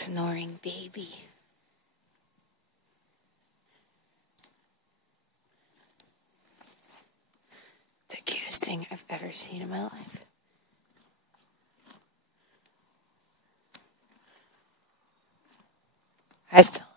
snoring baby. The cutest thing I've ever seen in my life. Hi, still.